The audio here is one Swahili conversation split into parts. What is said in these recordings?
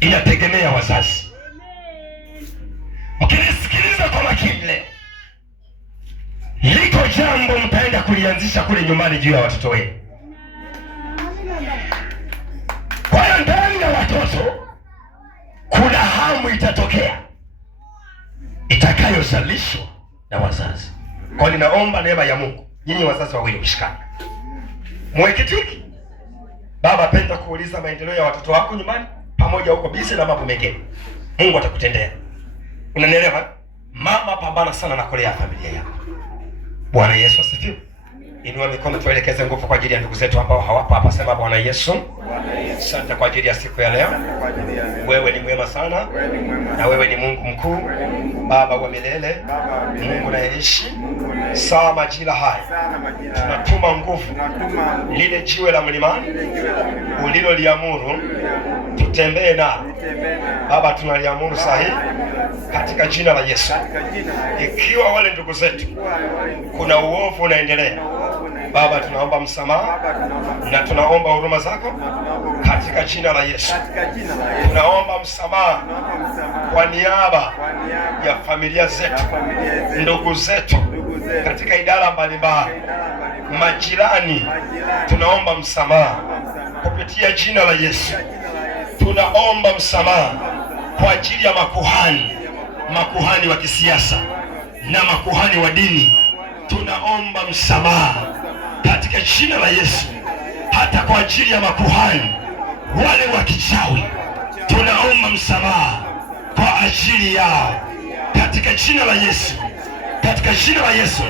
inategemea wazazi. Mkinisikiliza kwa makini leo, liko jambo mtaenda kulianzisha kule nyumbani juu ya watoto wenu. Kwa hiyo ndani ya watoto kuna hamu itatokea itakayozalishwa na wazazi. Kwa ninaomba neema ya Mungu, nyinyi wazazi wawili mshikane, mwekitiki. Baba apenda kuuliza maendeleo ya watoto wako nyumbani, pamoja huko bisi na mambo mengine, Mungu atakutendea. Unanielewa? Mama, pambana sana na kulea familia yako. Bwana Yesu asifiwe. Inua mikono tuelekeze nguvu kwa ajili ya ndugu zetu ambao hawapo hapa. Sema Bwana Yesu, asante kwa ajili ya siku ya leo. Wewe ni mwema sana, na wewe ni Mungu mkuu, Baba wa milele, Mungu unayeishi saa majira haya. Tunatuma nguvu lile jiwe la mlimani uliloliamuru tutembee nalo Baba, tunaliamuru sahihi katika jina la Yesu. Ikiwa wale ndugu zetu kuna uovu unaendelea, Baba tunaomba msamaha na tunaomba huruma zako katika jina la Yesu. Tunaomba msamaha kwa niaba ya familia zetu, ndugu zetu katika idara mbalimbali, majirani. Tunaomba msamaha kupitia jina la Yesu. Tunaomba msamaha kwa ajili ya makuhani wa kisiasa na makuhani wa dini. Tunaomba msamaha katika jina la Yesu, hata kwa ajili ya makuhani wale wa kichawi. Tunaomba msamaha kwa ajili yao katika jina la Yesu, katika jina la Yesu,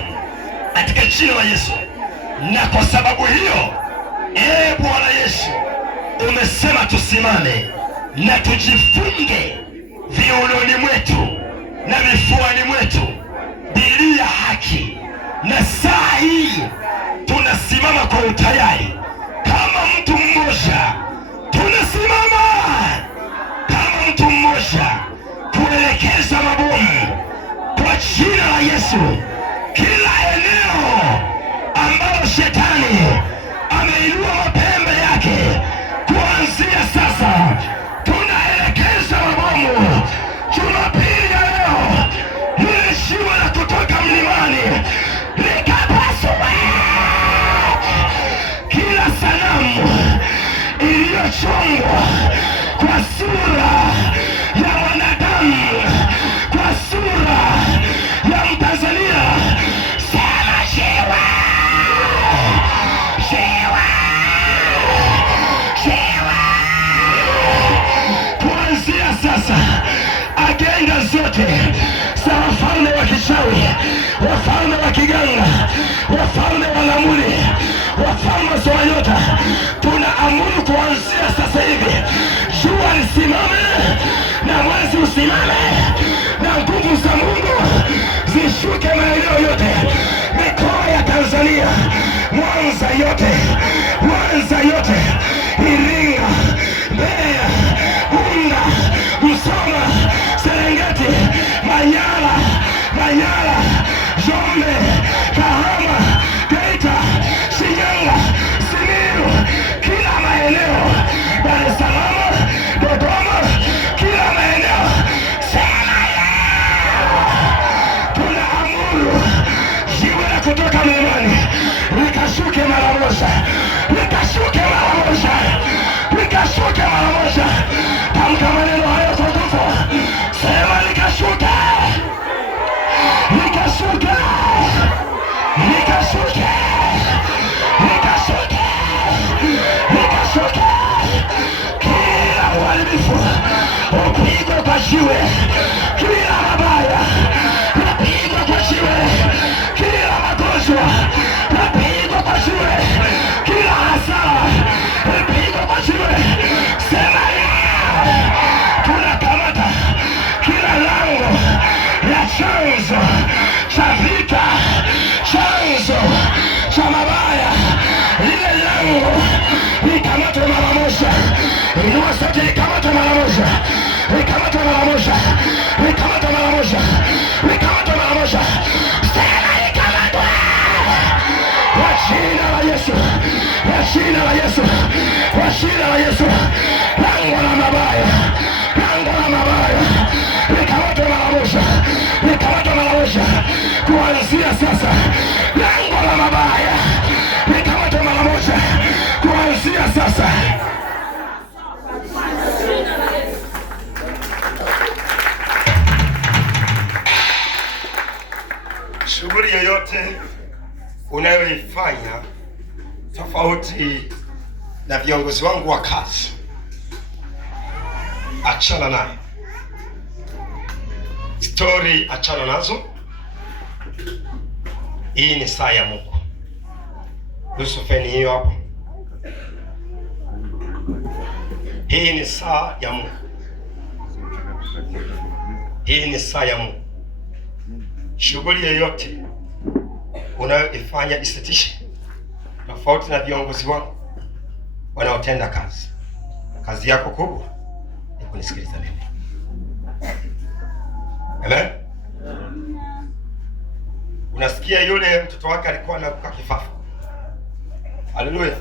katika jina la Yesu. Na kwa sababu hiyo, Bwana Yesu, umesema tusimame na tujifunge viunoni mwetu na vifuani mwetu Biblia ya haki, na saa hii tunasimama kwa utayari kama mtu mmoja. Tunasimama kama mtu mmoja kuelekeza mabomu kwa jina la Yesu. Kila eneo ambalo shetani ameinua mapembe yake, kuanzia sasa tunaelekeza mabomu. Jumapili ya leo, lile shimo la kutoka mlimani likapasua. Kila sanamu iliyochongwa kwa sura ya wanadamu, kwa sura ya Mtanzania, sema shewa, shewa, shewa. Kuanzia sasa, agenda zote za wafalme wa kichawi, wafalme wa kiganga, wafalme wa lamuni, wafalme wa nyota, tunaamuru kuanzia sasa hivi jua lisimame na mwezi usimame na nguvu za Mungu zishuke maeneo yote, mikoa ya Tanzania, Mwanza yote, Mwanza yote, Iringa, Mbeya, Bunda, Musoma, Serengeti, Manyara, Njombe, Kahama, Geita, Shinyanga, Simiyu, kila maeneo, Dar es Salaam, Dodoma, kila maeneo. Sema tunaamuru jiwe la kutoka mlimani likashuke mara moja, likashuke mara moja, likashuke mara moja. Tamka maneno hayo kwa nguvu, sema likashuke, likashuke, likashuke, likashuke, likashuke. Kila uharibifu upigwe kwa jiwe, kila mabaya upigwe kwa jiwe, kila magonjwa upigwe kwa jiwe, kila hasara upigwe kwa jiwe. Sema tunakamata kila lango la chanzo cha vita, chanzo cha mabaya, lile lango likamatwe mara moja. Inua sauti, likamatwe mara moja, likamatwe mara moja, likamatwe mara moja, likamatwe mara moja. Sema likamatwe kwa jina la Yesu, kwa jina la Yesu, kwa jina la Yesu. Lango la mabaya unalolifanya tofauti na viongozi wangu wa kazi, achana naye. Story achana nazo. Hii ni saa ya Mungu. Yusufeni hiyo hapo. Hii ni saa ya Mungu. Hii ni saa ya Mungu. Shughuli yoyote unayoifanya isitishe, tofauti na viongozi wangu wanaotenda kazi. Kazi yako kubwa ni kunisikiliza mimi. Amen. Unasikia yule mtoto wake alikuwa anaruka kifafa. Haleluya.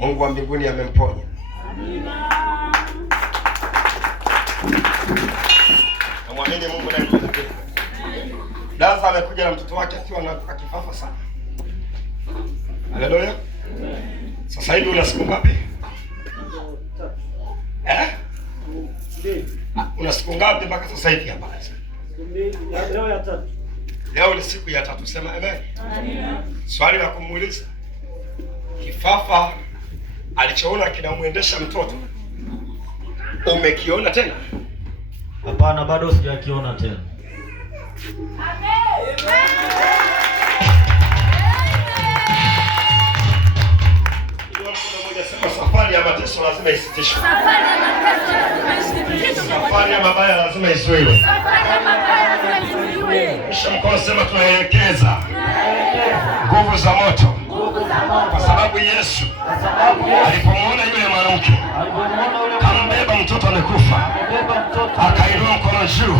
Mungu wa mbinguni amemponya. Namwamini Mungu na mtoto wake. Daza amekuja na mtoto wake akiwa anaruka kifafa sana. Haleluya. Sasa hivi una siku ngapi? Una siku ngapi mpaka sasa hivi hapa? Leo ya 3. Leo ni siku ya 3. Sema amen. Swali la kumuuliza, kifafa alichoona kinamwendesha mtoto umekiona tena? Hapana, bado sijakiona tena. Safari ya mateso lazima isitishwe. Safari ya mabaya lazima izuiwe. Kisha mkono sema tunaelekeza nguvu za moto, kwa sababu Yesu alipomwona yule mwanamke kambeba mtoto amekufa, akainua mkono juu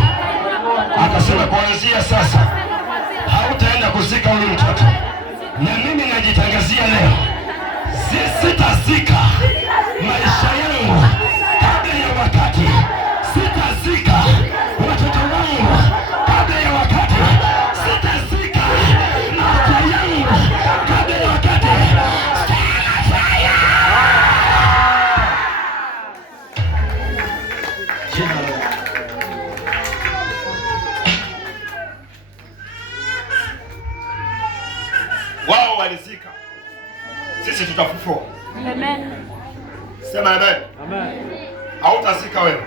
akasema, kuanzia sasa hautaenda kuzika huyu mtoto, na mimi najitangazia leo sitazika maisha yangu kabla ya wakati. Sitazika watoto wangu kabla ya wakati. Sitazika afya yangu kabla ya wakati. Wao walizika, sisi tutafufua. Amen. Sema amen. Amen. Hautazika wewe.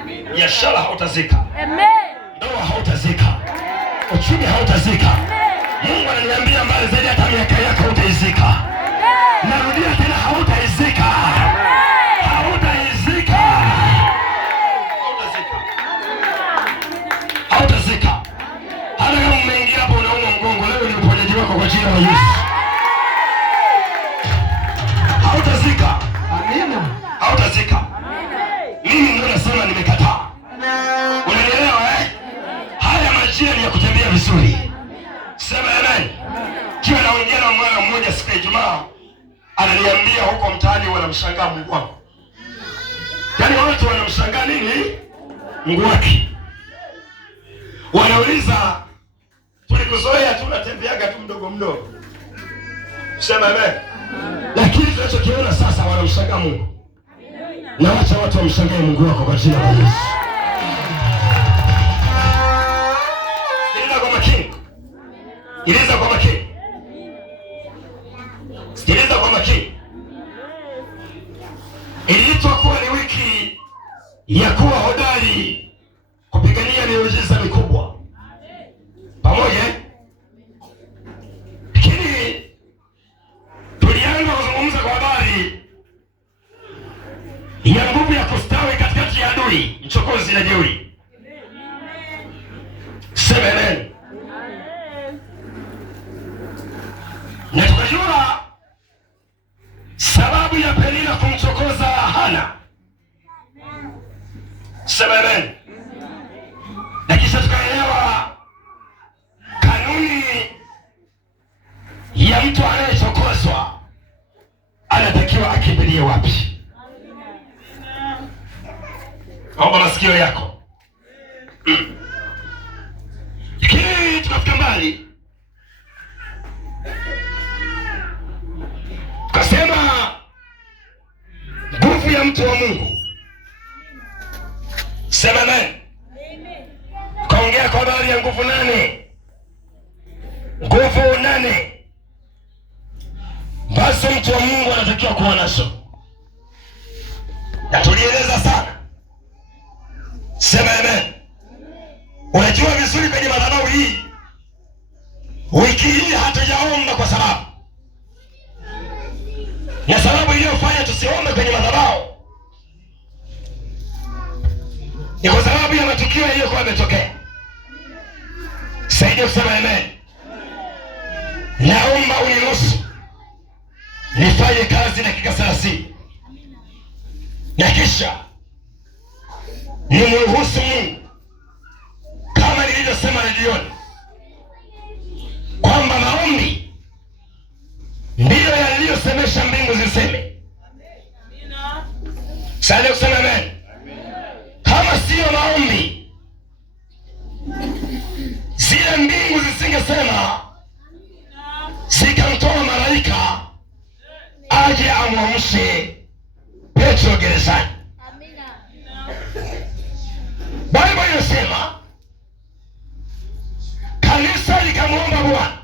Amen. Biashara hautazika. Amen. Ndoa hautazika. Amen. Uchumi hautazika. Amen. Mungu ananiambia mbali zaidi, hata miaka yako hautaizika. Amen. Narudia tena, hautaizika. Amen. Hautaizika. Hautazika. Hautazika. Hata kama umeingia hapo unauma mgongo, leo ni uponyaji wako kwa jina la Yesu. Hautazika. Amina. Hautazika. Mimi ndio nasema nimekataa. Unanielewa eh? Haya majira ni ya kutembea vizuri. Sema amen. Kiwa naongea na mwana mmoja siku ya Ijumaa, ananiambia huko mtaani wanamshangaa Mungu wangu. Yaani watu wanamshangaa nini? Mungu wake. Wanauliza, tulikuzoea tunatembeaga tu mdogo mdogo. Sema amen. Lakini tunachokiona sasa, wanamshangaa Mungu. Na wacha watu wamshangae Mungu wako kwa jina la Yesu. Sikiliza kwa makini. Sikiliza kwa makini. Sikiliza kwa makini. Iliitwa kuwa ni wiki ya kuwa hodari kupigania miujiza mikubwa. Pamoja. Lakini tulianza kuzungumza kwa habari ya nguvu ya kustawi katikati ya adui, mchokozi na jeuri. Sema amen. Na tukajua sababu ya Penina kumchokoza Hana. Sema amen. Na kisha tukaelewa kanuni ya mtu anayechokozwa anatakiwa akimbilie wapi. Naomba masikio yako. Lakini tukafika mbali, tukasema nguvu ya mtu wa Mungu. Sema amen. Kaongea kwa habari ya nguvu nane. Nguvu nane ambazo mtu wa Mungu anatakiwa kuwa nazo, na tulieleza sana. Sema amen. Unajua vizuri kwenye madhabahu hii wiki hii hatujaomba kwa sababu, na sababu iliyofanya tusiombe kwenye madhabahu ni kwa sababu ya matukio yaliyokuwa yametokea. Saidia kusema amen. Naomba uniruhusu nifanye kazi dakika 30 na kisha nimruhusu Mungu, kama nilivyosema redioni kwamba maombi ndiyo yaliyosemesha mbingu ziseme. Saidia kusema amen. Kama siyo maombi, zile mbingu zisingesema, zikamtoa malaika aje amwamshe Petro gerezani. Biblia inasema kanisa likamwomba Bwana,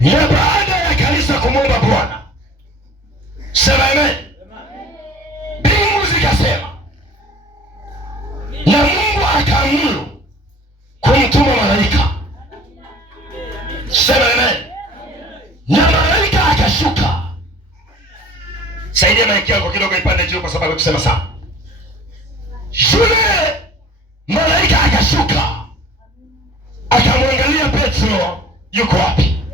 na baada ya kanisa kumwomba Bwana, sema amen, mbingu zikasema, na Mungu akaamuru kumtuma malaika. Sema amen. Na malaika akashuka. Saidia maiki yako kidogo ipande juu kwa sababu kusema sana. Yule malaika akashuka, akamwangalia Petro yuko wapi.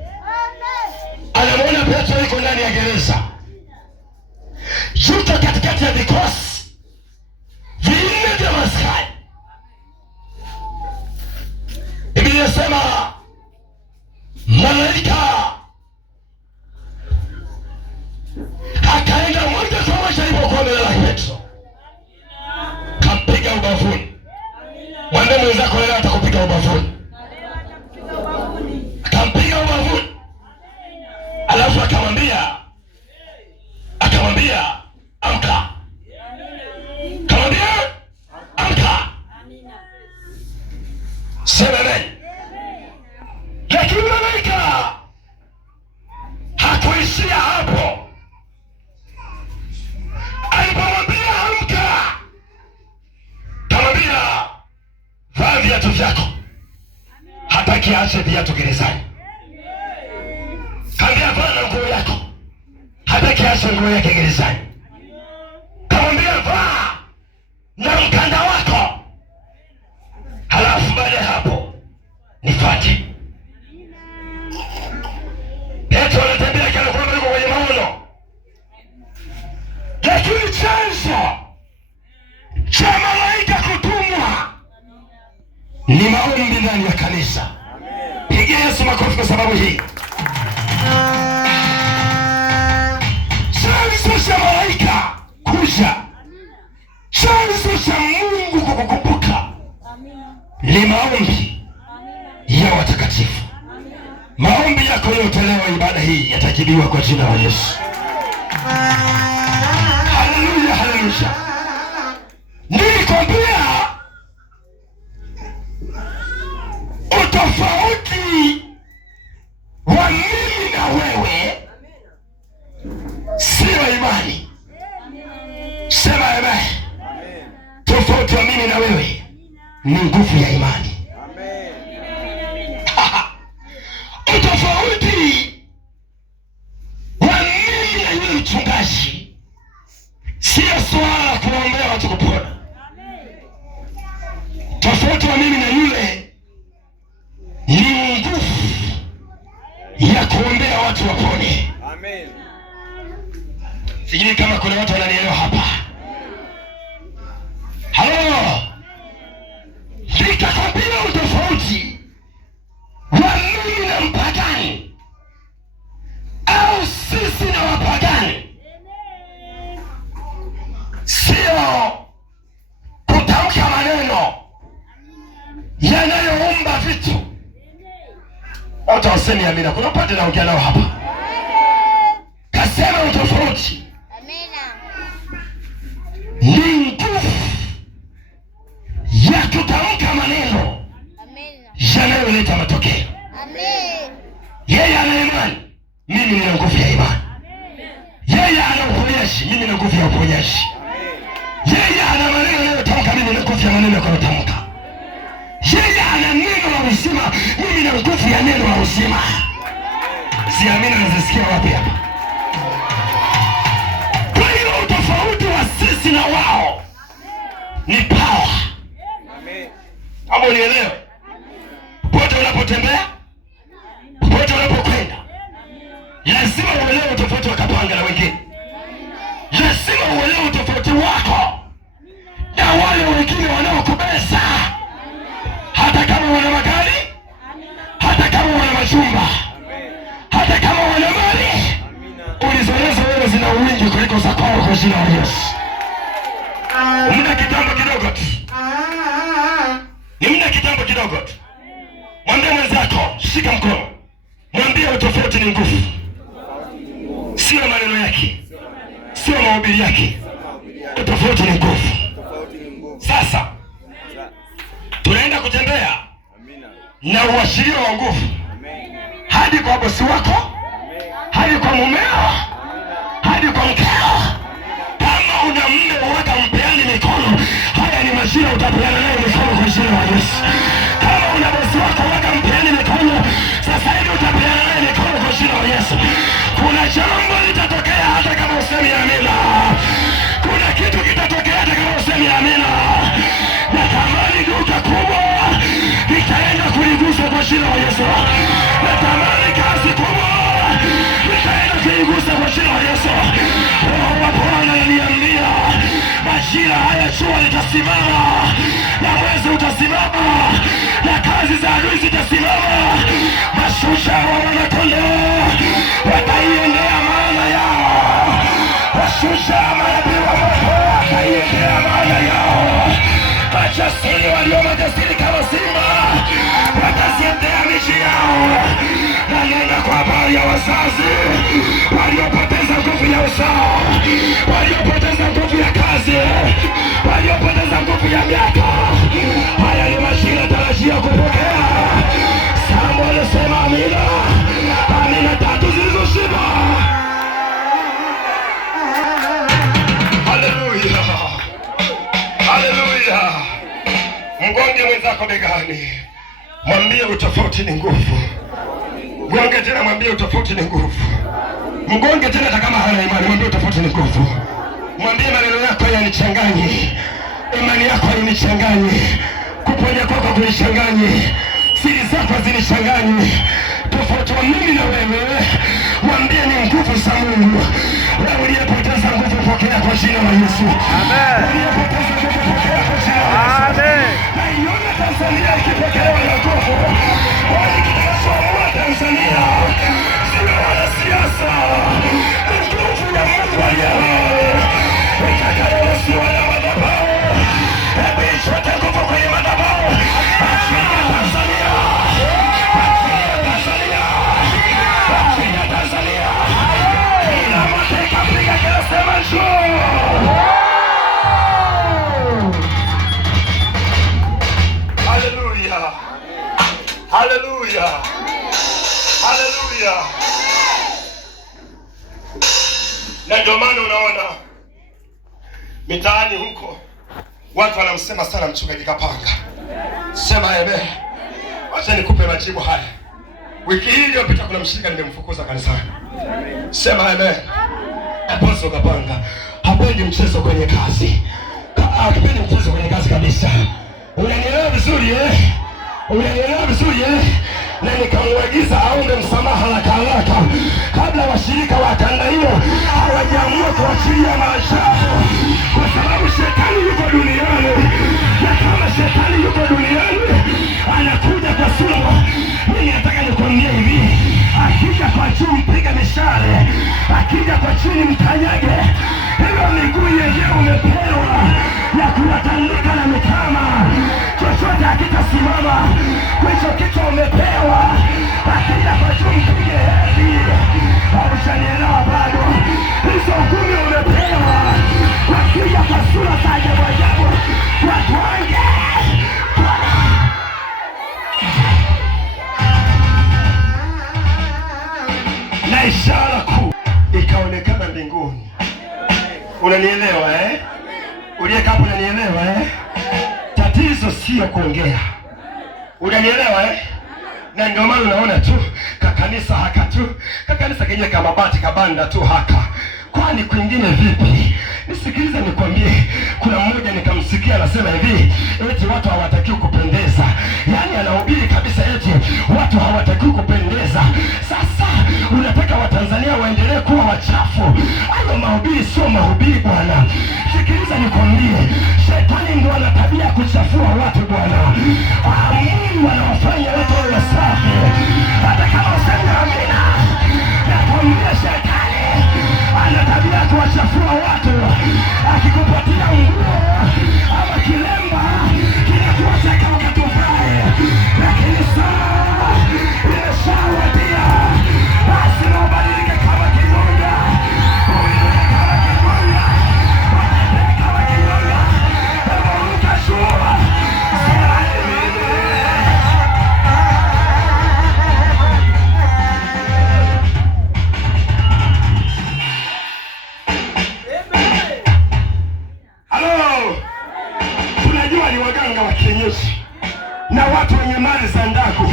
Anamwona Petro yuko ndani ya gereza, yuko katikati ya vikosi vinne vya askari. Biblia inasema malaika akaenda moja kwa moja alipokuwa mbele ya Petro, kampiga ubavuni. Mwambie mwenzako leo atakupiga ubavuni. Akampiga ubavuni, alafu akamwambia amka. Akamwambia amka. Sema amen. Lakini malaika hakuishia hapo. Alipomwambia amka, kamwambia vaa viatu vyako. Hataki aache viatu gerezani. Kamwambia vaa na nguo yako. Hataki aache nguo yake gerezani. Kamwambia vaa na mkanda wako. Halafu baada ya hapo nifuate. Petro anatembea kana kwamba yuko kwenye maono, lakini chanzo cha malaika kutumwa ni maombi ndani ya kanisa. Pigia Yesu makofi kwa sababu hii. Chanzo cha malaika kuja, chanzo cha Mungu kukukumbuka ni maombi ya watakatifu. Maombi yako yotolewa ibada hii yatajibiwa kwa jina la Yesu. Haleluya, haleluya. Nilikwambia utofauti wa mimi na wewe sio imani. Sema amen. Tofauti wa mimi na wewe ni nguvu ya imani. Utofauti wa mimi na yule mchungaji sio swala kuombea watu kupona. Tofauti wa mimi na yule ni nguvu ya kuombea watu wapone. Amen. Sijui kama kuna watu wananielewa hapa. Halo. Nikakwambia utofauti wa mimi na mpagani au sisi na wapagani sio kutamka maneno yanayoumba vitu. Watu wasemi amina. Kuna pande naongea nao hapa. Kasema utofauti ni nguvu ya kutamka maneno yanayoleta matokeo. Yeye ana imani, mimi nina nguvu ya imani. Yeye ana uponyaji, mimi nina nguvu ya uponyaji. Yeye ana maneno anayotamka, mimi nina nguvu ya maneno anayotamka. Yeye ana neno la uzima, mimi nina nguvu ya neno la uzima. Siamini nazisikia wapi hapa? Kwa hiyo utofauti wa sisi na wao ni power. Hapo unielewe. Popote unapotembea, popote unapokwenda, lazima uelewe utofauti wa Kapanga na wengine. Lazima uelewe utofauti wako na wale wengine wanaokubeza. Hata kama wana magari, hata kama wana majumba, hata kama wana mali, ulizonazo wewe zina wingi kuliko za kwao kwa jina la Yesu. Muda kitambo kidogo tu. Ni muda kitambo kidogo tu. Mwambie mwenzako, shika mkono. Mwambie utofauti ni nguvu. Sio maneno yake, sio mahubiri yake. Utofauti ni nguvu. Sasa tunaenda kutembea na uashirio wa nguvu hadi kwa bosi wako, hadi kwa mumeo, hadi kwa mkeo. Kama una mume waka mpeani mikono, haya ni majira utapeana naye mikono kwa jina la Yesu. Kama una bosi wako waka mpeani mikono, sasa hivi utapeana naye mikono kwa jina la Yesu. Kuna jambo litatokea hata kama usemi amina. Kuna kitu kitatokea hata kama usemi amina. Natamani duka kubwa nitaenda kuligusa kwa jina la Yesu. Natamani kazi kubwa nitaenda kuligusa kwa jina la Yesu. Roho wa Bwana ananiambia majira haya jua litasimama, na mwezi utasimama, na kazi za adui zitasimama. Mashujaa wa Wanakondoo wataiendea maana yao. Mashujaa manabii wa Mungu wataiendea maana yao. Majasiri walio majasiri kama simba wataziendea miji yao. Na nena kwa habari ya wazazi waliopoteza nguvu ya uzao, waliopoteza nguvu ya kazi, waliopoteza nguvu ya miaka. Haya ni majira tarajia kupokea. Sambo alisema amina. Amina tatu zilizoshiba. Haleluya. Haleluya. Mgonge mwenzako begani, mwambie utofauti ni nguvu. Mgonge tena, mwambie utofauti ni nguvu. Mgonge tena hata kama hana imani, mwambie utofauti ni nguvu. Mwambie maneno yako yanichanganye, imani yako yanichanganye, kuponya kwako kunichanganye, siri zako zinichanganye. Tofauti wa mimi na wewe, mwambie ni nguvu za Mungu. Wewe uliyepoteza nguvu, pokea kwa jina la Yesu. Amen. Uliyepoteza nguvu, pokea kwa jina la Yesu. Amen. Naiona Tanzania ikipokelewa na nguvu. Wale kitakachoamua Tanzania sio wanasiasa, ni nguvu ya Mungu aliye itakayosiwa na madhabahu. Hebu ichote nguvu kwenye madhabahu. Achilia Tanzania. Achilia Tanzania. Achilia Tanzania. Kila mateka piga kila sema njoo. Haleluya. Haleluya. Haleluya. Na ndio maana unaona mitaani huko watu wanamsema sana mchungaji Kapanga. Sema amen. Wacha nikupe majibu haya. Wiki hii iliyopita kuna mshirika nimemfukuza kanisani. Sema amen. Apostle Kapanga hapendi mchezo kwenye kazi. Hapendi mchezo kwenye kazi kabisa. Unanielewa vizuri eh? Unanielewa vizuri eh? Na nikamwagiza aombe msamaha haraka kabla washirika wa kanda hiyo hawajaamua kuachilia maisha, kwa sababu shetani yuko duniani, na kama shetani yuko duniani anakuja kwa sura. Mimi nataka nikwambie hivi, akija kwa juu mpiga mishale, akija kwa chini mkanyage. Hiyo miguu yenyewe umepewa ya kuwatandika na mitama, chochote hakitasimama. Kwa hicho kichwa umepewa, akija kwa juu mpige hedi. Haujanielewa bado? Hizo ngumi umepewa, akija Uliyekaa hapo unanielewa eh? Tatizo sio kuongea. Unanielewa eh? Na ndio maana unaona tu kakanisa haka tu. Kakanisa kenye kama mabati kabanda tu haka. Kwani kwingine vipi? Nisikilize nikwambie, kuna mmoja nikamsikia anasema hivi, eti watu hawatakiwi kupendeza. Yaani anahubiri kabisa eti watu hawatakiwi kupendeza. Sasa unataka Watanzania waendelee kuwa wachafu? Hayo mahubiri sio mahubiri bwana. Sikiliza nikwambie, shetani ndio ana tabia ya kuchafua watu bwana. Mungu anawafanya watu wawe safi. Hata kama useme amina, nakwambia shetani ana tabia ya kuwachafua watu. Akikupatia nguo ama kilemba kinakuacha kama katofali, lakini saa imeshawadia. Basi na ubadilike kama kinyonga, ubadilike kama kinyonga, ubadilike kama kinyonga. Kama ukashua sema ni mimi. Halo, tunajua ni waganga wa kienyeji na watu wenye mali za ndagu,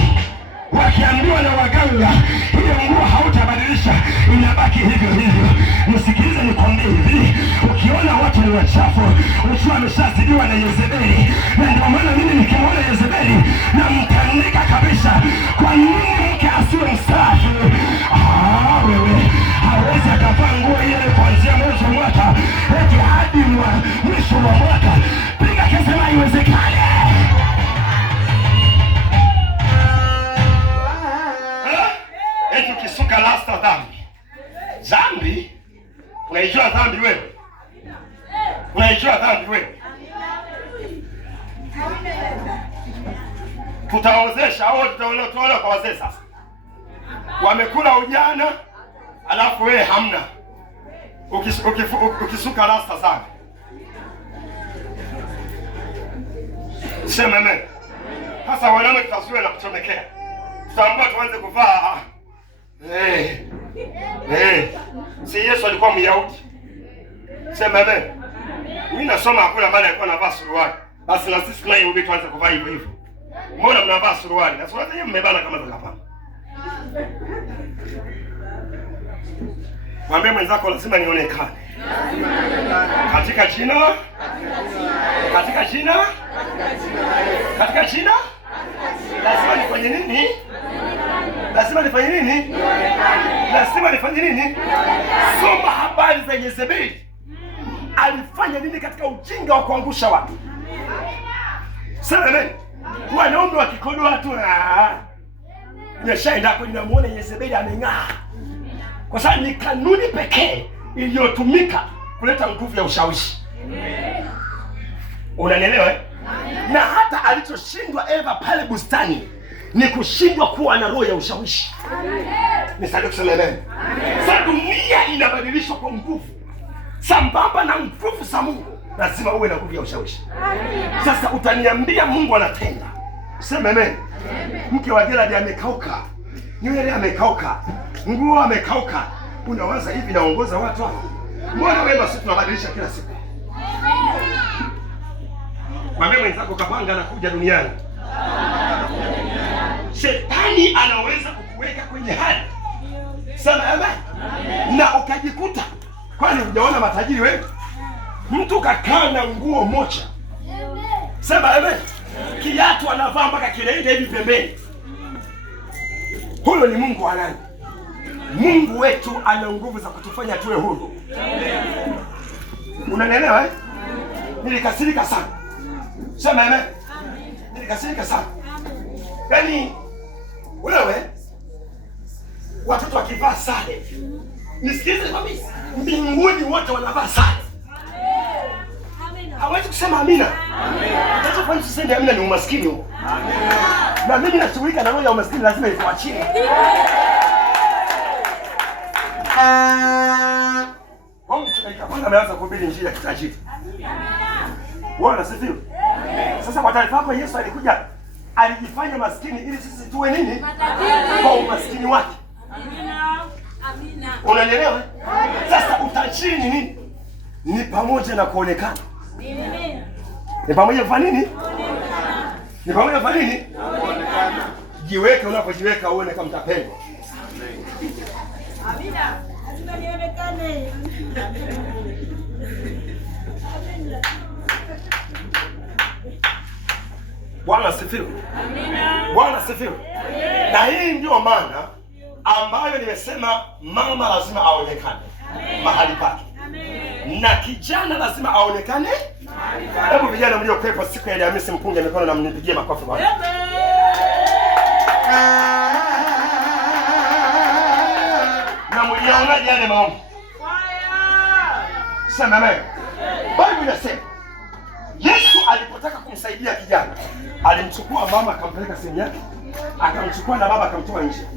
wakiambiwa na waganga hiyo nguo hautabadilisha, inabaki hivyo hivyo. Nisikilize nikwambie hivi, ukiona watu ni wachafu, ujua ameshazidiwa na Yezebeli. Na ndio maana mimi nikimwona Yezebeli namtandika kabisa. Kwa nini mke asiwe msafi? Wewe hawezi akavaa nguo ile kuanzia mwanzo wa mwaka eti hadi mwisho wa mwaka. Piga kesema haiwezekani. Eti ukisuka rasta dhambi. Dhambi? Unaijua dhambi wewe? Unaijua dhambi wewe? Tutaozesha au tutaona kwa wazee sasa. Wamekula ujana, alafu wewe hamna. Ukisuka rasta sana. Sema amen. Sasa wanaume tutasiwe na kuchomekea. Tutaambiwa tuanze kuvaa. Si Yesu alikuwa Myahudi? Sema amen. Mimi nasoma hakuna bali alikuwa anavaa suruali. Basi na sisi naye ubi tuanze kuvaa hivyo hivyo. Mbona mnavaa suruali? Na suruali yenyewe mmebana kama zakapana. Mwambie mwenzako lazima nionekane. Katika jina? Katika jina? Katika jina? Lazima nifanye nini? Lazima nifanye nini? Lazima nifanye nini? Soma habari za Yezebeli. Alifanya nini katika ujinga wa kuangusha watu? Sema amen. Wanaume wakikodoa tu nimeshaenda kwa ninamuona Yezebeli ameng'aa. Kwa sababu ni kanuni pekee iliyotumika kuleta nguvu ya ushawishi. Unanielewa eh? Na hata alichoshindwa Eva pale bustani ni kushindwa kuwa na roho ya ushawishi. Nisaidia kusema amen. Sasa dunia inabadilishwa kwa nguvu. Sambamba na nguvu za Mungu, lazima uwe na nguvu ya ushawishi. Sasa utaniambia Mungu anatenda. Sema amen. Mke wa Gerald amekauka. Nywele amekauka. Nguo amekauka. Unawaza hivi naongoza watu hapo? Mbona wewe basi tunabadilisha kila siku? Mwambie mwenzako kapanga anakuja duniani. Shetani anaweza kukuweka kwenye hali. Sema amen. Na ukajikuta kwani hujaona matajiri wewe? Mtu kakaa na nguo moja. Sema amen. Kiatu anavaa mpaka kinaenda hivi pembeni. Huyo ni Mungu wa nani? Mungu wetu ana nguvu za kutufanya tuwe huru. Unanielewa eh? Nilikasirika sana. Sema amen. Nilikasirika sana. Yaani wewe watoto wakivaa sare. Nisikilize kabisa. Mbinguni wote wanavaa sare. Hawezi kusema amina. Mtoto kwani tuseme amina ni umaskini huo. Na mimi nashughulika na roho ya umaskini, lazima ikuachie. Kwanza ameanza kuhubiri injili ya kitajiri. Bwana asifiwe. Sasa kwa taarifa yako, Yesu alikuja alijifanya maskini ili sisi tuwe nini? Kwa umaskini wake. Amina. Amina. Unanielewa? Sasa utajiri ni nini? Ni pamoja na kuonekana. Ni pamoja kufanya nini? Ni pamoja kufanya nini? Jiweke, unapojiweka uone kama mtapendwa. Amina. Lazima nionekane. Bwana asifiwe. Amina. Bwana asifiwe. Na hii ndio maana ambayo nimesema mama lazima aonekane mahali pake. Amen. Na kijana lazima aonekane mahali pake. Hebu vijana mliokuwepo siku ya Alhamisi mpunge mikono na mnipigie makofi bwana. Na mlionaje yale maombi? Sema amen. Biblia inasema Yesu alipotaka kumsaidia kijana, alimchukua mama akampeleka sehemu yake, akamchukua na baba akamtoa nje.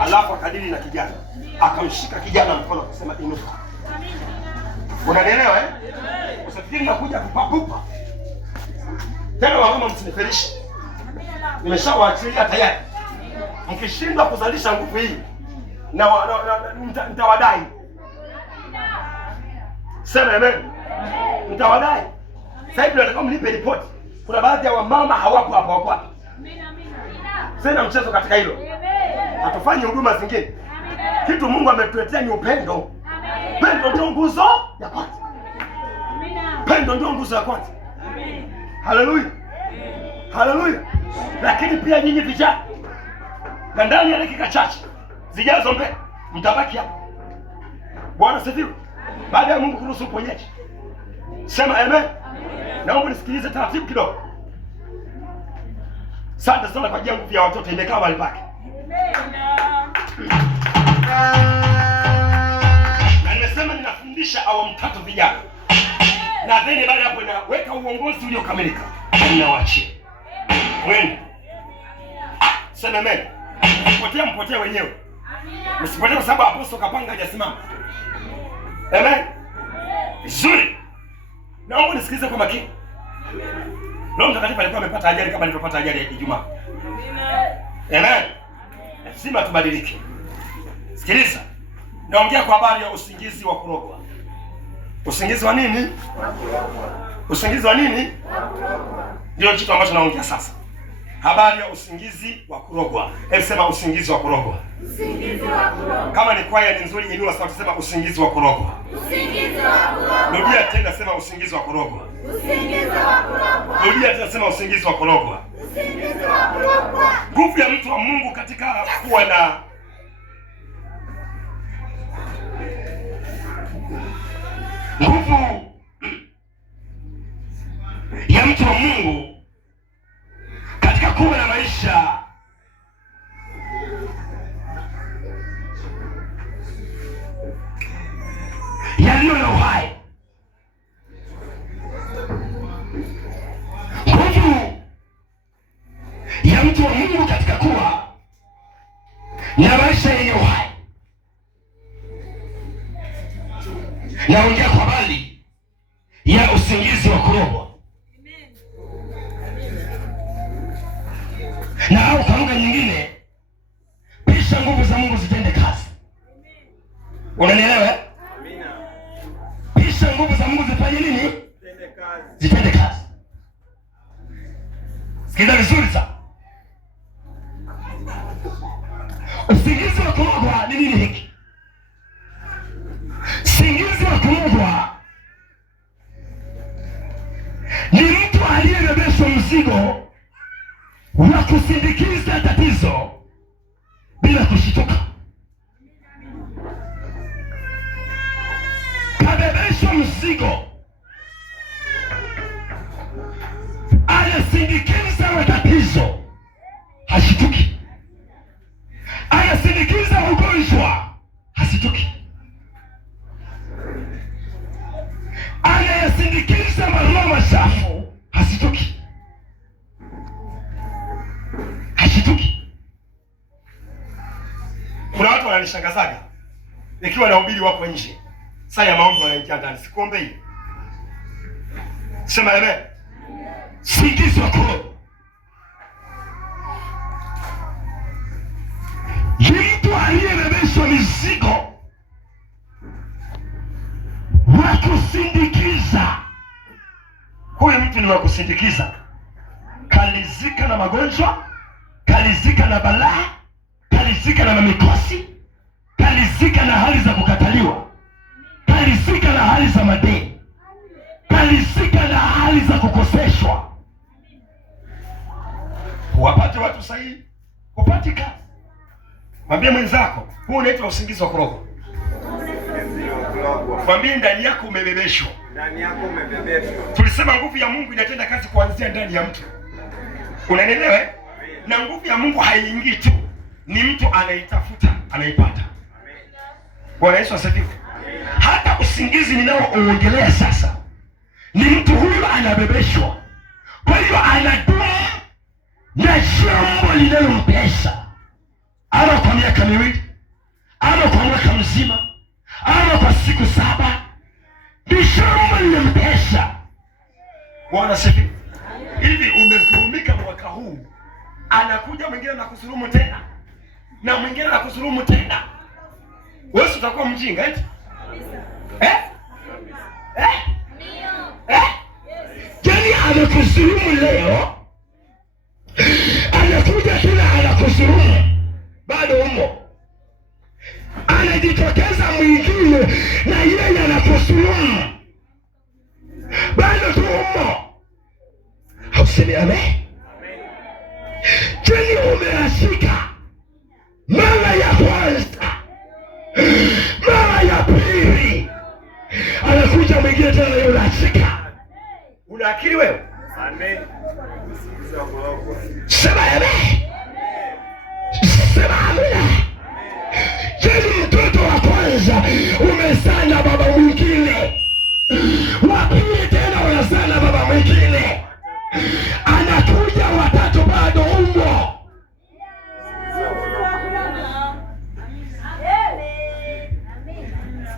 Alafu akadili na kijana, akamshika kijana mkono akasema inuka. Unanielewa eh? Usifikiri nakuja kupapupa. Tena mama msinifelishe. Nimeshawaachilia tayari. Mkishindwa kuzalisha nguvu hii na nitawadai. Sema amen. Nitawadai. Sasa hivi nataka mnipe ripoti. Kuna baadhi ya wamama hawapo hapa wako hapa. Sina mchezo katika hilo. Hatufanyi huduma zingine. Kitu Mungu ametuletea ni upendo. Pendo ndio nguzo ya kwanza. Pendo ndio nguzo ya kwanza. Haleluya. Haleluya. Lakini pia nyinyi vijana, na ndani ya dakika chache zijazo mbele mtabaki hapa. Bwana asifiwe. Baada ya Mungu kuruhusu uponyaji. Sema amen. Naomba nisikilize taratibu kidogo. Asante sana kwa ajili ya nguvu ya watoto imekaa mahali pake. Na nimesema ninafundisha awamu 3 vijana. Na then baada hapo naweka uongozi uliokamilika. Ninawaachia. Wewe. Sema amen. Msipotee wenyewe. Msipotee kwa sababu apostol kapanga hajasimama. Amen. Vizuri. Naomba nisikilize kwa makini. Roho Mtakatifu alikuwa amepata ajali kama nilipopata ajali ya Ijumaa. Amen. Lazima tubadilike. Sikiliza. Naongea kwa habari ya usingizi wa kurogwa. Usingizi wa nini? Usingizi wa nini? Ndio kitu ambacho naongea sasa. Habari ya usingizi wa kurogwa. Hebu sema usingizi wa kurogwa. Usingizi wa kurogwa. Kama ni kwaya ni nzuri, inua sauti, sema usingizi wa kurogwa. Usingizi wa kurogwa. Rudia tena, sema usingizi wa kurogwa. Usingizi wa kurogwa. Rudia tena, sema usingizi wa kurogwa. Usingizi wa kurogwa. Nguvu ya mtu wa Mungu katika kuwa na nguvu ya mtu wa Mungu katika kuwa na maisha yaliyo na uhai. Nguvu ya mtu wa Mungu katika kuwa na maisha yenye uhai. Naongea kwa habari ya usingizi wa kurogwa. Na au kwa lugha nyingine, pisha nguvu za Mungu zitende kazi. Unanielewa? Amina. Pisha nguvu za Mungu zifanye nini? Zitende kazi. Zitende kazi. Sikiza vizuri sana. Usingizi wa kurogwa ni nini hiki? Usingizi wa kurogwa ni mtu aliyebebeshwa mzigo wa kusindikiza tatizo bila kushituka. Kabebeshwa mzigo, anasindikiza matatizo, hashituki. Anasindikiza ugonjwa, hasituki. Anayasindikiza maroho machafu, hasituki. Hashituki. Kuna watu wananishangazaga ikiwa na ubiri wako nje, saa ya maombi wanaingia ndani, sikuombei. Sema amen. Singizi wa kurogwa ni mtu aliyebebeshwa mizigo wa kusindikiza huyu mtu ni wa kusindikiza. Kalizika na magonjwa, kalizika na balaa, kalizika na mikosi, kalizika na hali za kukataliwa, kalizika na hali za madeni, kalizika na hali za kukoseshwa. Wapate watu sahihi, upate kazi. Mwambie mwenzako, huu unaitwa usingizi wa kurogo. Mwambie ndani yako umebebeshwa. Ndani yako umebebeshwa. Tulisema nguvu ya Mungu inatenda kazi kuanzia ndani ya mtu. Unanielewa? Na nguvu ya Mungu haiingii tu, ni mtu anaitafuta, anaipata. Bwana Yesu asifiwe. Hata usingizi ninaoongelea sasa, ni mtu huyu anabebeshwa. Kwa hiyo anadua na jambo linalompesa, ama kwa miaka miwili, ama kwa mwaka mzima, ama kwa siku 7, ni jambo linampesa. Bwana asifiwe. Hivi umezulumika mwaka huu, anakuja mwingine na kusurumu tena, na mwingine na kusurumu tena. Wewe utakuwa mjinga eti? Jani anakusurumu leo, anakuja tena anakusurumu, bado umo. Anajitokeza mwingine na yeye anakusurumu, bado tu umo. Hausemi amen? Jani umeashika mara ya kwanza, mara ya pili, anakuja mwingine tena yeye unashika. Una akili wewe? Amen. Sema amen. Sema amen. Jeni mtoto wa kwanza umezaa na baba mwingine, wa pili tena unazaa na baba mwingine, anakuja watatu bado umo.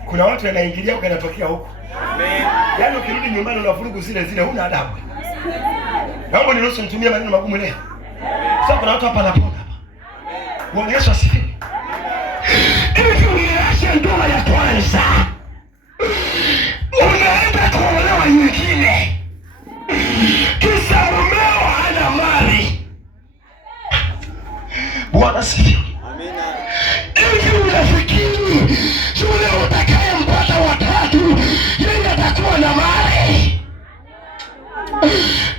Kuna watu yanaingilia huko yanatokea huko. Amen. Yaani ukirudi nyumbani unavurugu zile zile, huna adabu. Naomba niruhusu nitumie maneno magumu leo. Sasa kuna watu hapa wanapona hapa. Bwana Yesu asifiwe. Hivi umeacha ndoa ya kwanza, unaenda kuolewa nyingine, kisa mumeo hana mali. Bwana asifiwe. Amina. Hivi unafikiri yule utakayempata watatu yeye atakuwa na mali?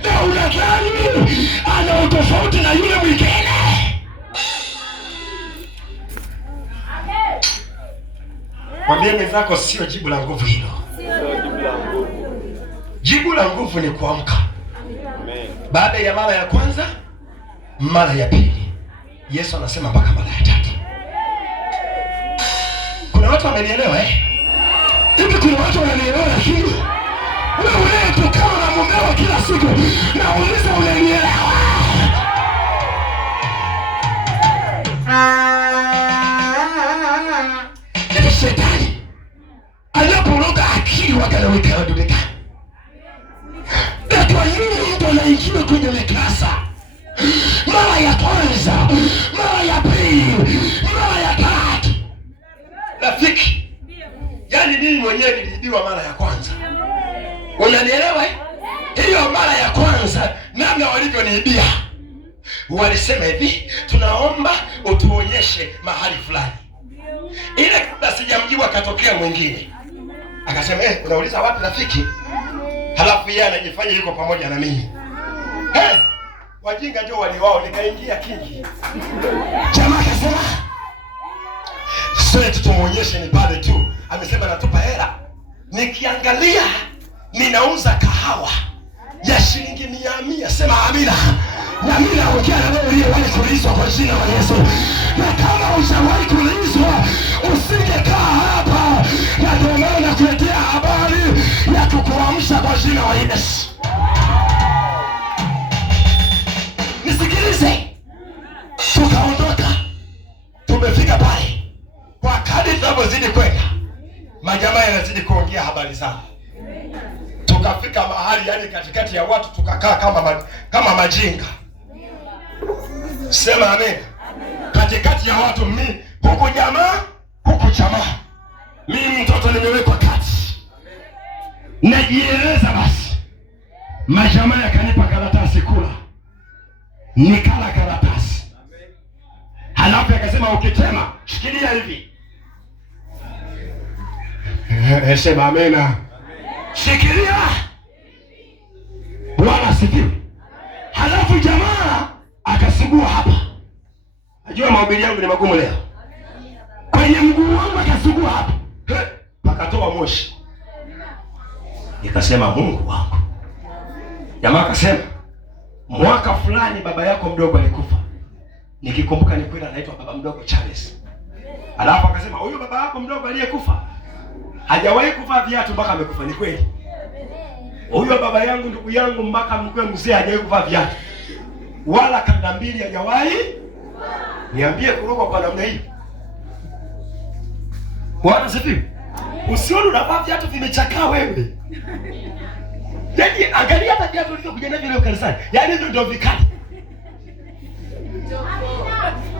Na unadhani ana utofauti na yule mwingine? Mwambie mwenzako, sio jibu la nguvu hilo. Jibu la nguvu ni kuamka. Baada ya mara ya kwanza, mara ya pili, Yesu anasema mpaka mara ya tatu. Kuna watu wamenielewa hivi? Kuna watu wananielewa, lakini wewe tukao na mumeo kila siku na uliza unanielewa? Hivi shetani anaporoga akili wakaleweka wadudeka. Na kwa nini mtu anaingia kwenye mikasa mara ya kwanza, mara ya pili, mara ya tatu? Rafiki, yaani mimi mwenyewe niliibiwa mara ya kwanza. Unanielewa? Hiyo mara ya kwanza namna walivyoniibia, walisema hivi, tunaomba utuonyeshe mahali fulani. Ile kabla sijamjibu akatokea mwingine akasema, unauliza wapi rafiki? Halafu yeye anajifanya yuko pamoja na mimi. Wajinga ndio wali wao, nikaingia kingi. Jamaa akasema, sasa tumuonyeshe ni pale tu. Amesema natupa hela. Nikiangalia ninauza kahawa ya shilingi 100. Sema amina. Na mimi naongea na wewe uliyewahi kuulizwa kwa jina la Yesu. Na kama hujawahi kuulizwa, usingekaa hapa. Na ndio maana nakuletea habari ya kukuamsha kwa jina la Yesu. Nisikilize. Tukaondoka. Tumefika pale. Kwa kadri tunavyozidi kwenda, majamaa yanazidi kuongea habari zao. Tukafika mahali, yani katikati ya watu, tukakaa kama majinga. Sema amen. Katikati ya watu, mimi huku jamaa, huku jamaa. Mimi mtoto nimewekwa kati. Najieleza basi. Majamaa yakanipa karatasi kula. Nikala karatasi. Halafu akasema ukitema shikilia hivi. Sema amena. Shikilia. Bwana asifiwe. Halafu jamaa akasugua hapa. Najua mahubiri yangu ni magumu leo. Kwenye mguu wangu akasugua hapa. Pakatoa moshi. Nikasema Mungu wangu. Jamaa akasema mwaka fulani baba yako mdogo alikufa. Nikikumbuka ni kweli anaitwa baba mdogo Charles. Alafu akasema huyu baba yako mdogo aliyekufa hajawahi kuvaa viatu mpaka amekufa. Ni kweli. Huyo baba yangu ndugu yangu mpaka mkwe mzee hajawahi kuvaa viatu. Wala kanda mbili hajawahi. Niambie kuroga kwa namna hii. Bwana sifi. Usione unavaa viatu vimechakaa wewe. Yaani angalia hata viatu ulivyokuja navyo leo kanisani. Yaani hivyo ndio vikali.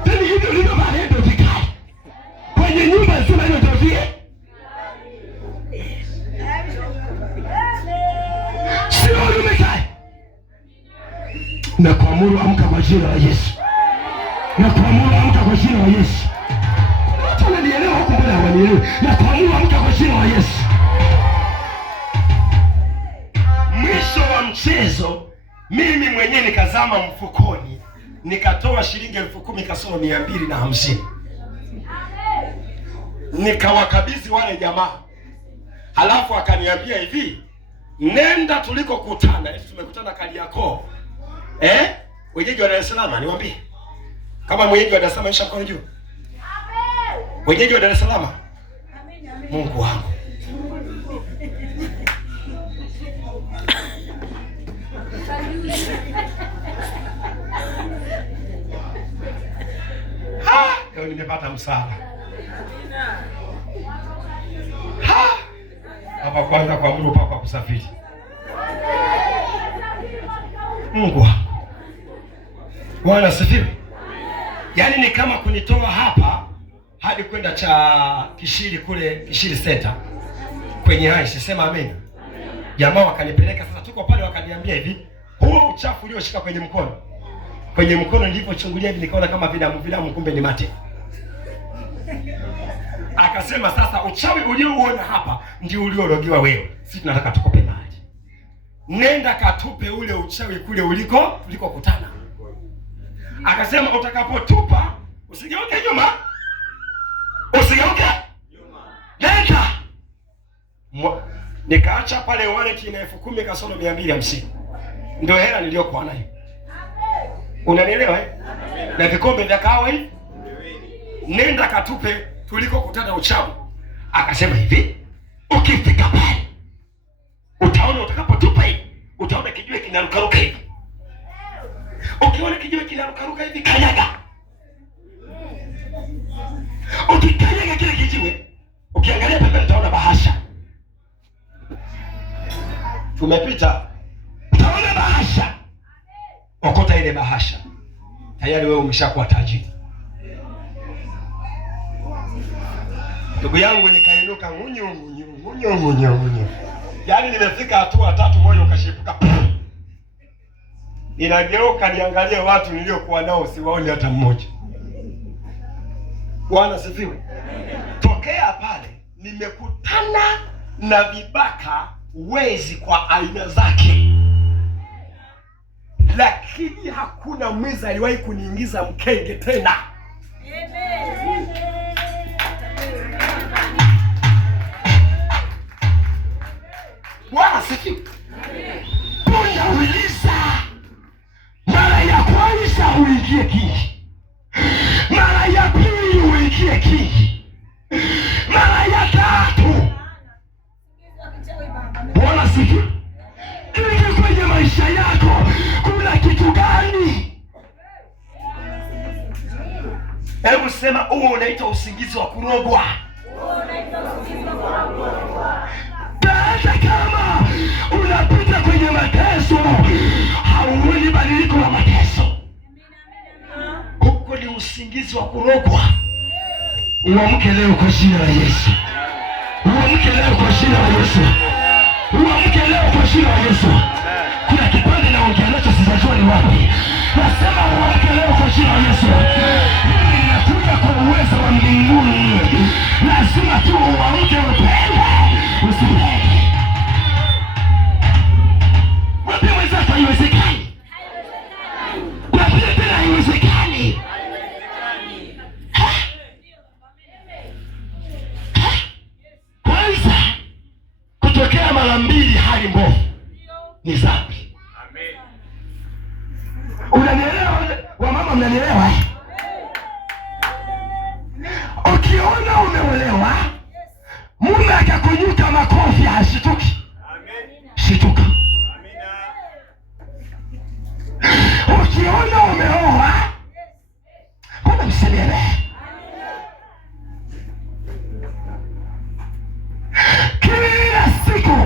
Yaani hivyo ulivyovaa ndio vikali. Kwenye nyumba nzima hiyo ndio vikali. Sio umekai. Na kuamuru amka kwa jina la Yesu. Na kuamuru amka kwa jina la Yesu. Watu wananielewa huko mbele hawanielewi. Na kuamuru amka kwa jina la Yesu. Mwisho wa mchezo mimi mwenyewe nikazama mfukoni, nikatoa shilingi 10,000 kasoro 250. Nikawakabidhi wale jamaa. Halafu akaniambia hivi, nenda tulikokutana. Tumekutana Kariakoo. Wenyeji wa Dar es Salaam niwaambie. Kama mwenyeji wa Dar es Salaam nishakuwa juu. Wenyeji wa Dar es Salaam. Mungu wangu. Leo nimepata msaada. Hapa kwanza kwa Mungu papa kusafiri. Mungu wangu. Bwana asifiwe. Yaani ni kama kunitoa hapa hadi kwenda cha Kishiri kule Kishiri Center. Kwenye hai sisema amen. Jamaa wakanipeleka sasa tuko pale wakaniambia hivi, huo uchafu ulioshika kwenye mkono. Kwenye mkono nilipochungulia hivi nikaona kama vidamu kumbe ni mate. Akasema sasa uchawi uliouona hapa ndio uliorogiwa wewe. Sisi tunataka tukupe maji. Nenda katupe ule uchawi kule ulikokutana. Akasema utakapotupa usigeuke nyuma. Usigeuke nyuma. Nenda. Nikaacha pale wallet ina 10,000 kasoro 250. Ndio hela niliyokuwa nayo. Unanielewa Na vikombe vya kahawa hivi. Nenda katupe tulikokutana uchawi. Akasema hivi, ukifika pale utaona utakapotupa hivi, utaona kijiwe kinarukaruka hivi. Ukiona kijiwe kinarukaruka hivi kanyaga. Ukikanyaga kile kijiwe, ukiangalia pembeni utaona bahasha. Tumepita. Utaona bahasha. Okota ile bahasha. Tayari wewe umeshakuwa tajiri. Ndugu yangu nikainuka ngunyu. Yaani nimefika hatua 3 moyo ukashipuka. Ninageuka niangalie watu niliokuwa nao siwaoni hata mmoja. Bwana sifiwe. Tokea pale nimekutana na vibaka wezi kwa aina zake. Lakini hakuna mwizi aliwahi kuniingiza mkenge tena. Bwana sifiwe. Unauliza mara ya kwanza uingie kingi, mara ya pili uingie kingi, mara ya 3. Bwana sifiwe. Ili kwenye maisha yako kuna kitu gani? Hebu sema huo unaitwa usingizi wa kurogwa. Hata kama unapita kwenye mateso, hauoni badiliko la mateso. Huko ni usingizi wa kurogwa. Uamke leo kwa jina la Yesu. Uamke leo kwa jina la Yesu. Uamke leo kwa jina la Yesu. Kuna kama mnanielewa. Ukiona umeolewa, mume akakunyuka makofi, hashituki. Shituka. Ukiona umeoa, mbona msinielewe? Kila siku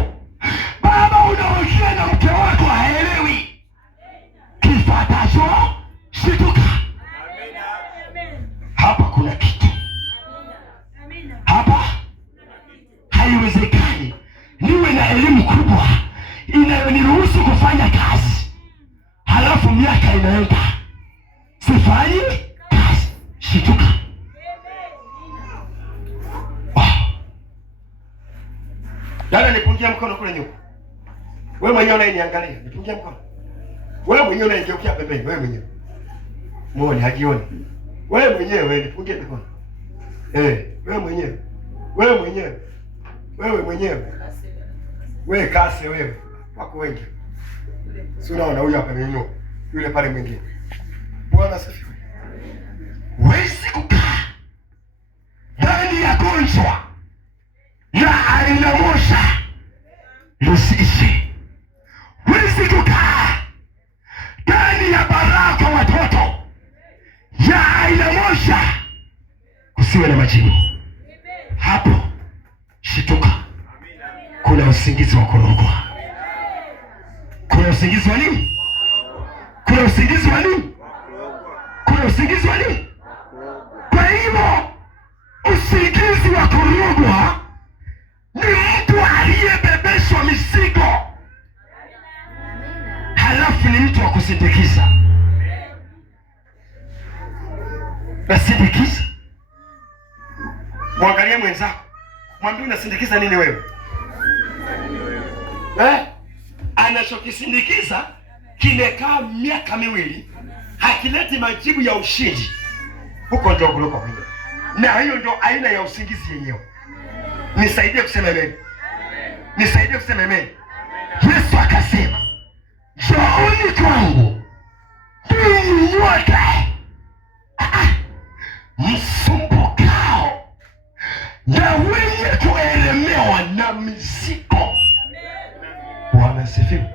baba unaongea na mke wako haelewi, kifuatacho shituka. Hapa kuna kitu. Hapa haiwezekani niwe na elimu kubwa inayoniruhusu kufanya kazi, halafu miaka inaenda sifanyi kazi. Shituka. Dada, nipungie mkono kule nyuma. Wewe mwenyewe unaniangalia, nipungie mkono. Wewe mwenyewe unanigeukia pembeni, wewe mwenyewe. Muone hajioni. Wewe mwenyewe nipungie mkono. Wewe mwenyewe. Wewe mwenyewe. Wewe mwenyewe. Wewe kase wewe. Wako wengi. Si unaona huyu hapa mwenyewe. Yule pale mwingine. Bwana asifiwe. Wezi kukaa ndani ya gonjwa ya aina moja lisiishi. Wezi kukaa ndani ya baraka watoto ya aina moja kusiwe na majibu. Hapo shituka. Kuna usingizi wa kurogwa. Kuna usingizi wa nini? Kuna usingizi wa nini? Kuna usingizi wa nini? Kwa hivyo usingizi wa kurogwa ni mtu aliyebebeshwa mizigo, halafu ni mtu wa kusindikiza. Nasindikiza. Mwangalie mwenzako, mwambie unasindikiza nini wewe? Anachokisindikiza kimekaa miaka miwili, hakileti majibu ya ushindi. Huko ndio kuruka kwenye. Na hiyo ndio aina ya usingizi yenyewe. Nisaidie kusema amen. Nisaidie kusema amen. Yesu akasema, njooni kwangu ninyi nyote msumbukao na wenye kuelemewa na mizigo. Bwana asifiwe.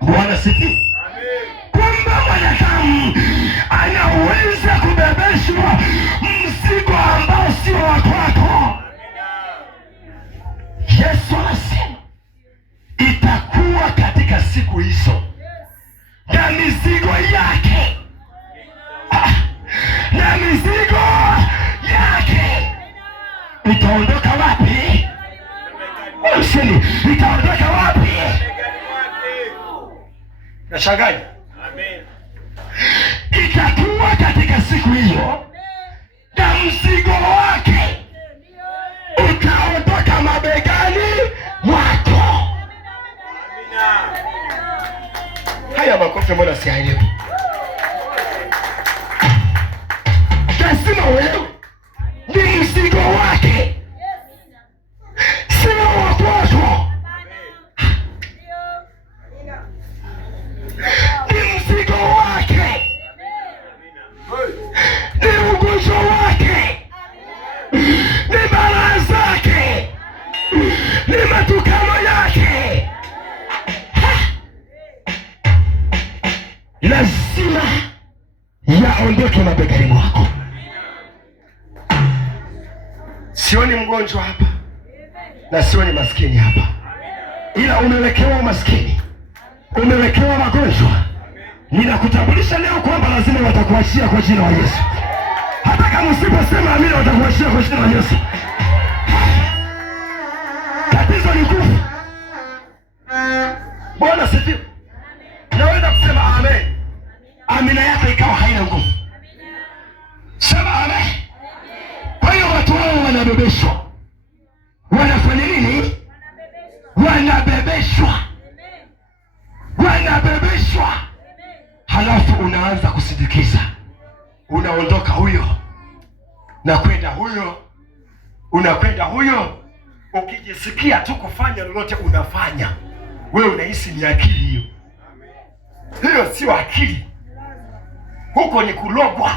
Bwana asifiwe. Kwamba mwanadamu anaweza kubebeshwa mzigo ambao sio wa kwako. Yesu anasema itakuwa katika siku hizo na mizigo yake, na mizigo yake itaondoka wapi? Mshini, itaondoka wapi? Nashangaje? Amen. Itakuwa katika siku hiyo na mzigo wake utaondoka mabegani mwako. Haya makofi mbona siyaelewi? Lazima wewe ni mzigo wake, sio wa kwako. Ni mzigo wake, ni ugonjwa wake, ni balaa zake, ni matukano yake. Lazima yaondoke mabegani mwako. Sioni mgonjwa hapa na sioni maskini hapa, ila umewekewa maskini, umewekewa magonjwa. Ninakutambulisha leo kwamba lazima watakuachia kwa jina la Yesu. Hata kama usiposema amina, watakuachia kwa jina la Yesu. Tatizo ni nguvu. Bwana sifiwe. Naweza kusema amen, amina yako ikawa haina nguvu. Sema amen. Kwa hiyo watu wao wanabebeshwa. Wanafanya nini? Wanabebeshwa. Wanabebeshwa. Halafu unaanza kusindikiza. Unaondoka huyo na kwenda huyo, unakwenda huyo. Ukijisikia tu kufanya lolote unafanya, wewe unahisi ni akili hiyo. Hiyo sio akili. huko ni kulogwa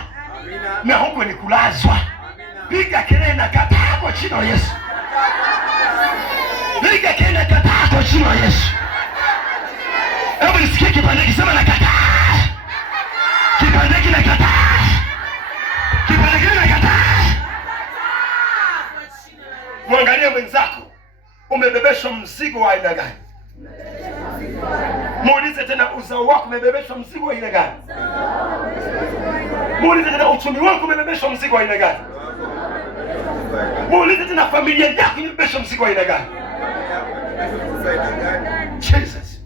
na huko ni kulazwa. Piga kelele na kataa kwa jina la Yesu. Piga kelele na kataa kwa jina la Yesu. Hebu nisikie kipande kisema na kataa. Kipande kile kataa. Kipande kile kataa. Mwangalie mwenzako, umebebeshwa mzigo wa aina gani? Muulize tena, uzao wako umebebeshwa mzigo wa aina gani? Muulize tena, uchumi wako umebebeshwa mzigo wa aina gani? Muulize tena, familia yako imebebeshwa mzigo wa aina gani? Jesus.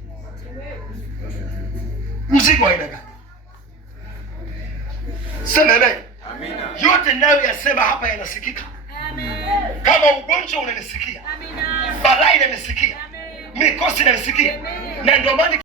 Mzigo wa aina gani? Sema amen. Yote nayo yasema hapa yanasikika. Kama ugonjwa unanisikia, balaa inanisikia, mikosi inanisikia, na ndio maana